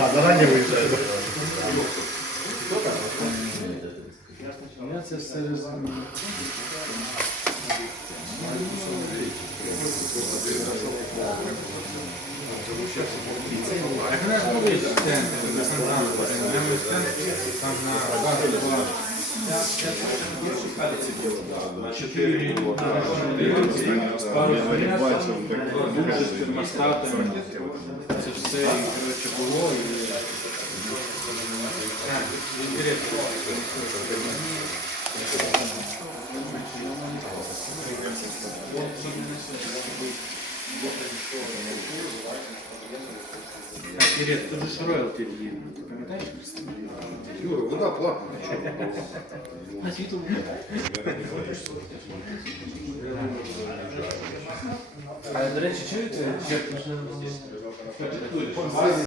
А, зарані виїжджає. Я це все розумію. Так у нас були стенди на Сантану, ми стенди, там на базу була. Чотири пару дуже з термостатами. Це все коротше, було і Так, інтересно. Так, Кирилл, тут же ж роялті є, ти пам'ятаєш? Юра, вода платна. На світу. А, до речі, чуєте? Як